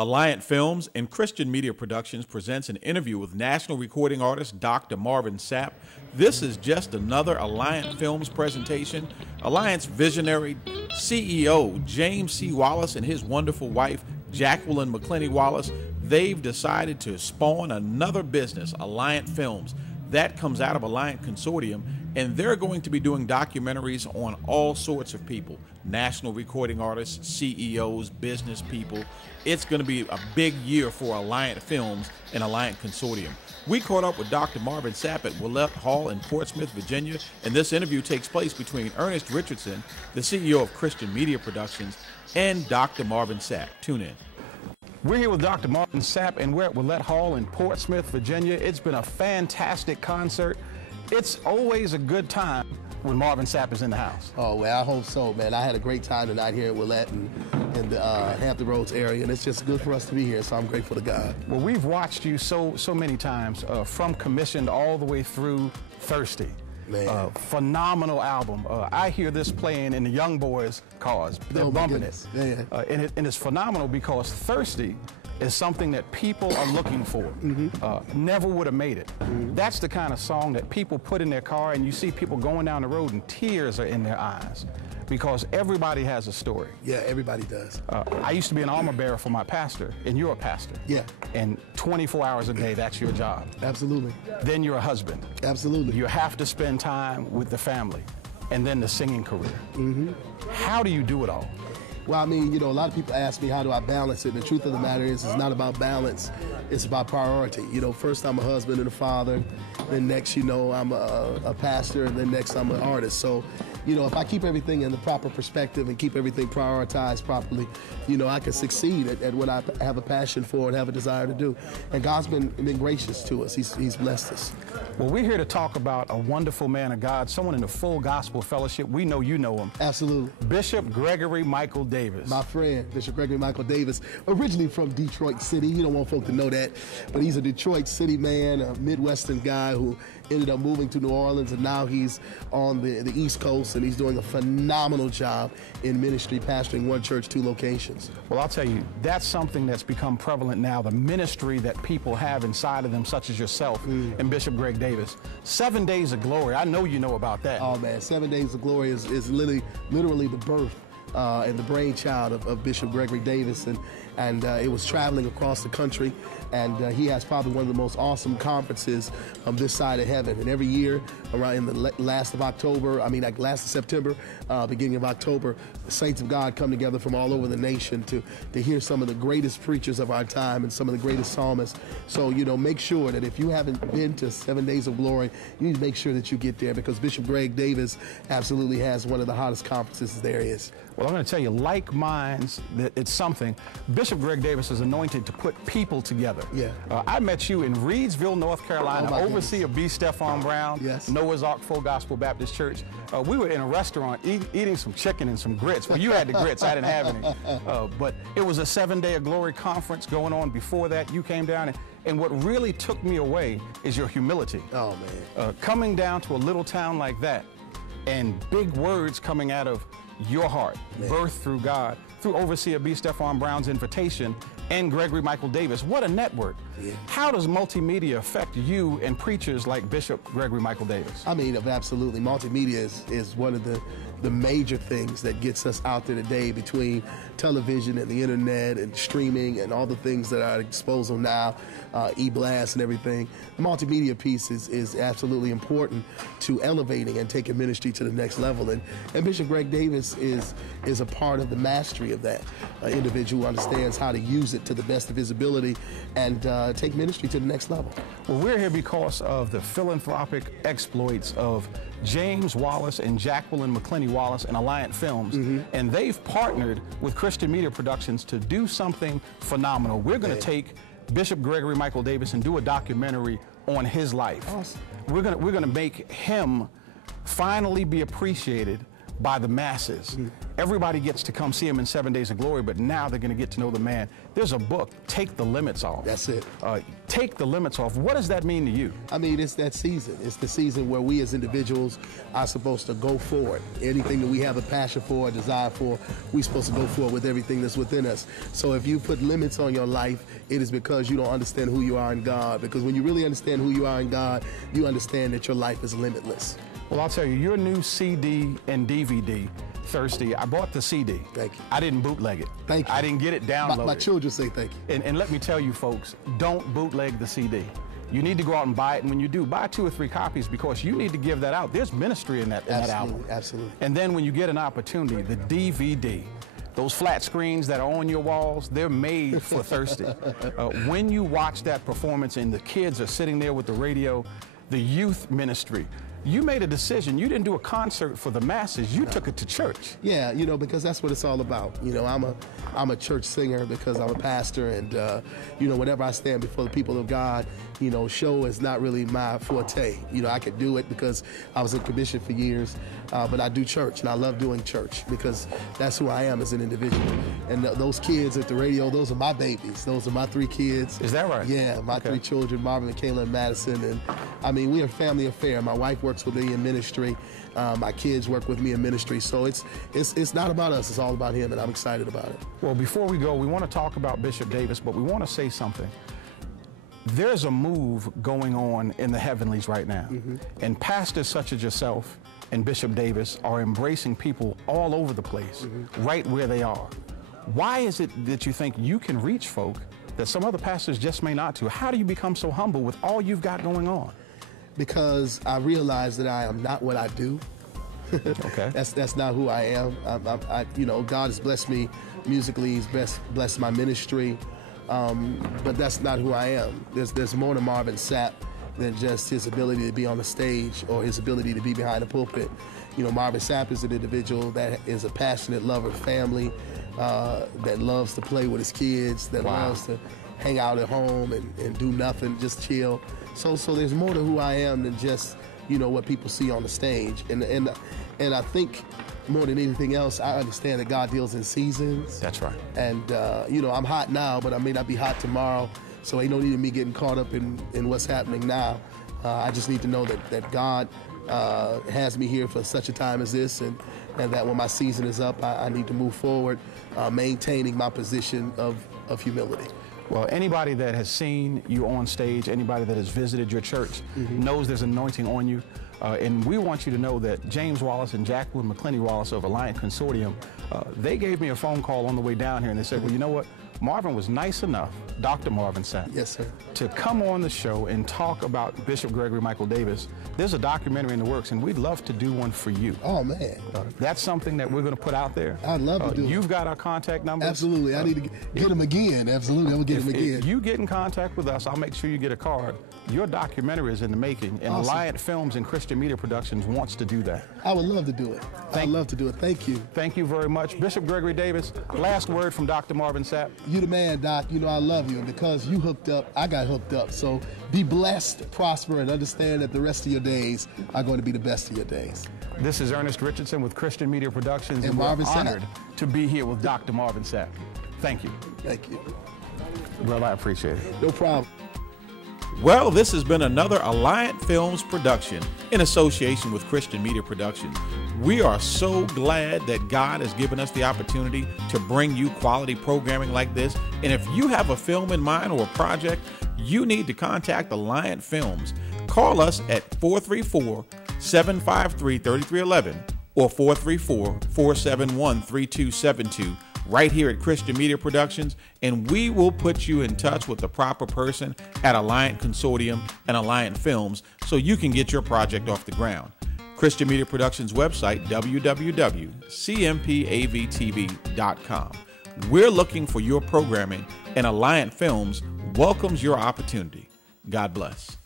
Alliant Films and Christian Media Productions presents an interview with national recording artist Dr. Marvin Sapp. This is just another Alliant Films presentation. Alliant's visionary CEO, James C. Wallace, and his wonderful wife, Jacqueline McClenny Wallace, they've decided to spawn another business, Alliant Films. That comes out of Alliant Consortium, and they're going to be doing documentaries on all sorts of people, national recording artists, CEOs, business people. It's going to be a big year for Alliant Films and Alliant Consortium. We caught up with Dr. Marvin Sapp at Willett Hall in Portsmouth, Virginia, and this interview takes place between Ernest Richardson, the CEO of Christian Media Productions, and Dr. Marvin Sapp. Tune in. We're here with Dr. Marvin Sapp, and we're at Willett Hall in Portsmouth, Virginia. It's been a fantastic concert. It's always a good time when Marvin Sapp is in the house. Oh, well, I hope so, man. I had a great time tonight here at Willett and in the Hampton Roads area, and it's just good for us to be here, so I'm grateful to God. Well, we've watched you so many times, from commissioned all the way through Thirsty. Man. Phenomenal album. I hear this playing in the young boys' cars. They're bumping it. Yeah. And it's phenomenal because Thirsty is something that people are looking for. Never would have made it. That's the kind of song that people put in their car, and you see people going down the road and tears are in their eyes because everybody has a story. Yeah, everybody does. I used to be an armor bearer for my pastor, and you're a pastor. Yeah. And 24 hours a day, that's your job. Absolutely. Then you're a husband. Absolutely. You have to spend time with the family, and then the singing career. How do you do it all? Well, I mean, you know, a lot of people ask me, how do I balance it? And the truth of the matter is, it's not about balance. It's about priority. You know, first I'm a husband and a father. Then next, you know, I'm a pastor. And then next, I'm an artist. So, you know, if I keep everything in the proper perspective and keep everything prioritized properly, you know, I can succeed at what I have a passion for and have a desire to do. And God's been gracious to us. He's blessed us. Well, we're here to talk about a wonderful man of God, someone in the Full Gospel Fellowship. We know you know him. Absolutely. Bishop Gregory Michael Davis. My friend, Bishop Gregory Michael Davis, originally from Detroit City. You don't want folk to know that, but he's a Detroit City man, a Midwestern guy who ended up moving to New Orleans, and now he's on the East Coast, and he's doing a phenomenal job in ministry, pastoring one church, 2 locations. Well, I'll tell you, that's something that's become prevalent now, the ministry that people have inside of them, such as yourself and Bishop Greg Davis. 7 Days of Glory, I know you know about that. Oh, man, 7 Days of Glory is literally the birth and the brainchild of Bishop Gregory Davis, and it was traveling across the country, and he has probably one of the most awesome conferences on this side of heaven. And every year, around in the last of September, beginning of October, the saints of God come together from all over the nation to hear some of the greatest preachers of our time and some of the greatest psalmists. So, you know, make sure that if you haven't been to 7 Days of Glory, you need to make sure that you get there, because Bishop Greg Davis absolutely has one of the hottest conferences there is. Well, I'm going to tell you, like minds, it's something. Bishop Greg Davis is anointed to put people together. Yeah. I met you in Reedsville, North Carolina, overseer B. Stephon Brown, yes. Noah's Ark Full Gospel Baptist Church. We were in a restaurant eating some chicken and some grits. Well, you had the grits. I didn't have any. But it was a 7 Day of Glory conference going on before that. You came down, and what really took me away is your humility. Oh, man. Coming down to a little town like that, and big words coming out of your heart, birthed through God, through Overseer B. Stephon Brown's invitation, and Gregory Michael Davis. What a network. Yeah. How does multimedia affect you and preachers like Bishop Gregory Michael Davis? I mean, absolutely. Multimedia is one of the major things that gets us out there today, between television and the internet and streaming and all the things that are at disposal now, e-blast and everything. The multimedia piece is absolutely important to elevating and taking ministry to the next level. And Bishop Greg Davis is a part of the mastery of that. Individual who understands how to use it to the best of his ability and take ministry to the next level. Well, we're here because of the philanthropic exploits of James Wallace and Jacqueline McClenny Wallace and Alliant Films, and they've partnered with Christian Media Productions to do something phenomenal. We're going to take Bishop Gregory Michael Davis and do a documentary on his life. Awesome. We're going to make him finally be appreciated by the masses. Everybody gets to come see him in 7 Days of Glory, but now they're going to get to know the man. There's a book, Take the Limits Off. That's it. Take the limits off. What does that mean to you? I mean, it's that season. It's the season where we as individuals are supposed to go forward. Anything that we have a passion for, a desire for, we're supposed to go forward with everything that's within us. So if you put limits on your life, it is because you don't understand who you are in God. Because when you really understand who you are in God, you understand that your life is limitless. Well, I'll tell you, your new CD and DVD, Thirsty, I bought the CD. Thank you. I didn't bootleg it. Thank you. I didn't get it downloaded. My children say thank you. And let me tell you, folks, don't bootleg the CD. You need to go out and buy it, and when you do, buy 2 or 3 copies because you need to give that out. There's ministry in that album. Absolutely. And then when you get an opportunity, the DVD, those flat screens that are on your walls, they're made for Thirsty. When you watch that performance and the kids are sitting there with the radio, the youth ministry, you made a decision. You didn't do a concert for the masses. You took it to church. Yeah, you know, because that's what it's all about. You know, I'm a church singer because I'm a pastor, and you know, whenever I stand before the people of God, you know, show is not really my forte. You know, I could do it because I was in commission for years, but I do church, and I love doing church because that's who I am as an individual. And those kids at the radio, those are my babies. Those are my 3 kids. Is that right? Yeah, my 3 children, Marvin, Michaela, and Madison. And I mean, we are a family affair. My wife works with me in ministry. My kids work with me in ministry. So it's not about us. It's all about him, and I'm excited about it. Well, before we go, we want to talk about Bishop Davis, but we want to say something. There's a move going on in the heavenlies right now, and pastors such as yourself and Bishop Davis are embracing people all over the place, right where they are. Why is it that you think you can reach folk that some other pastors just may not to? How do you become so humble with all you've got going on? Because I realize that I am not what I do. Okay. That's not who I am. You know, God has blessed me musically. He's blessed my ministry, but that's not who I am. There's more to Marvin Sapp than just his ability to be on the stage or his ability to be behind the pulpit. You know, Marvin Sapp is an individual that is a passionate lover of family, that loves to play with his kids, that loves to hang out at home and do nothing, just chill. So there's more to who I am than just, you know, what people see on the stage. And I think more than anything else, I understand that God deals in seasons. That's right. And, you know, I'm hot now, but I may not be hot tomorrow. So ain't no need of me getting caught up in what's happening now. I just need to know that God has me here for such a time as this, and that when my season is up, I need to move forward, maintaining my position of humility. Well, anybody that has seen you on stage, anybody that has visited your church knows there's anointing on you. And we want you to know that James Wallace and Jacqueline McClenny Wallace of Alliant Consortium, they gave me a phone call on the way down here, and they said, well, you know what? Marvin was nice enough, Dr. Marvin Sapp, yes, sir, to come on the show and talk about Bishop Gregory Michael Davis. There's a documentary in the works, and we'd love to do one for you. Oh, man. That's something that we're going to put out there. I'd love to do it. You've got our contact numbers. Absolutely. I need to get them again. Absolutely. I'm going to get them again. If you get in contact with us, I'll make sure you get a card. Your documentary is in the making, and awesome. Alliant Films and Christian Media Productions wants to do that. I would love to do it. I'd love to do it. Thank you. Thank you very much. Bishop Gregory Davis, last word from Dr. Marvin Sapp. You the man, Doc. You know I love you, and because you hooked up, I got hooked up. So be blessed, prosper, and understand that the rest of your days are going to be the best of your days. This is Ernest Richardson with Christian Media Productions, and we're honored to be here with Dr. Marvin Sapp. Thank you. Thank you. Well, I appreciate it. No problem. Well, this has been another Alliant Films production in association with Christian Media Productions. We are so glad that God has given us the opportunity to bring you quality programming like this. And if you have a film in mind or a project, you need to contact Alliant Films. Call us at 434-753-3311 or 434-471-3272. right here at Christian Media Productions, and we will put you in touch with the proper person at Alliant Consortium and Alliant Films so you can get your project off the ground. Christian Media Productions website, www.cmpavtv.com. We're looking for your programming, and Alliant Films welcomes your opportunity. God bless.